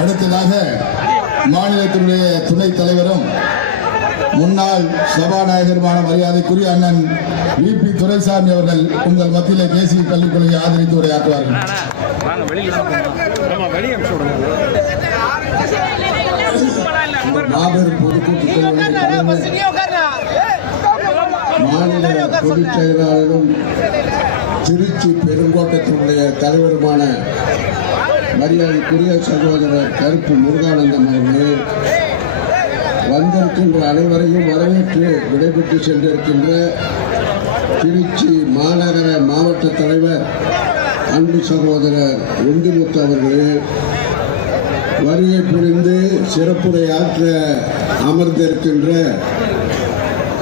அடுத்ததாக மாநிலத்தினுடைய துணைத் தலைவரும் முன்னாள் சபாநாயகருமான மரியாதைக்குரிய அண்ணன் விபி துரைசாமி அவர்கள் உங்கள் மத்தியிலே தேசிய கல்விக் கொள்கையை ஆதரித்து உரையாற்றுவார்கள். மாபெரும் பொதுக்கூட்டத்தில் மாநில பொதுச் செயலாளரும் திருச்சி பெருங்கோட்டத்தினுடைய தலைவருமான மரியாதைக்குரிய சகோதரர் கருப்பு முருகானந்தம் அவர்கள் வந்திருக்கின்ற அனைவரையும் வரவேற்று விடைபெற்று சென்றிருக்கின்ற திருச்சி மாநகர மாவட்ட தலைவர் அன்பு சகோதரர் ஒண்டிமுத்து அவர்களே, வருகை புரிந்து சிறப்புரையாற்ற அமர்ந்திருக்கின்ற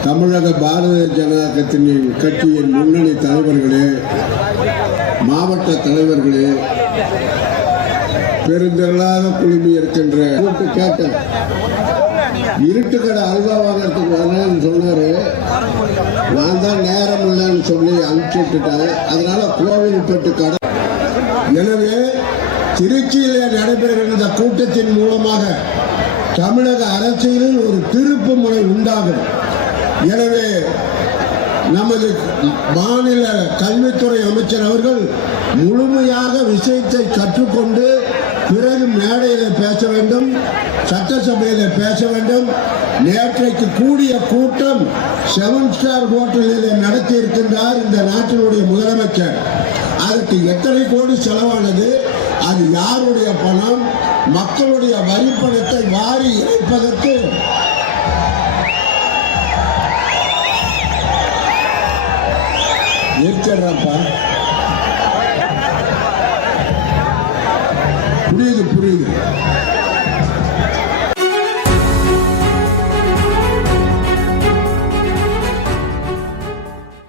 தமிழக பாரதிய ஜனதா கட்சியின் முன்னணி தலைவர்களே, மாவட்ட தலைவர்களே, பெருந்திரளாக குழுமி இருக்கின்ற கூட்டு கேட்டேன். இருட்டுக்கடை அல்வா வாங்கிறதுக்கு வரலன்னு சொன்னாரு. நான் தான் நேரம் இல்லைன்னு சொல்லி அனுப்பிச்சு விட்டுட்டேன். அதனால கோவில்பட்டு கடை. எனவே திருச்சியில் நடைபெறுகிற இந்த கூட்டத்தின் மூலமாக தமிழக அரசியலில் ஒரு திருப்பு முனை உண்டாகும். எனவே நமது மாநில கல்வித்துறை அமைச்சர் அவர்கள் முழுமையாக விஷயத்தை கற்றுக்கொண்டு பிறகு மேடையில் பேச வேண்டும், சட்டசபையில் பேச வேண்டும். நேற்றைக்கு கூடிய கூட்டம் 7 ஸ்டார் ஹோட்டலில் நடத்தி இருக்கின்றார் இந்த நாட்டினுடைய முதலமைச்சர். அதற்கு எத்தனை கோடி செலவானது, அது யாருடைய பணம், மக்களுடைய வரி பணத்தை வாரி இறைப்பதற்கு ஏற்கிறப்பா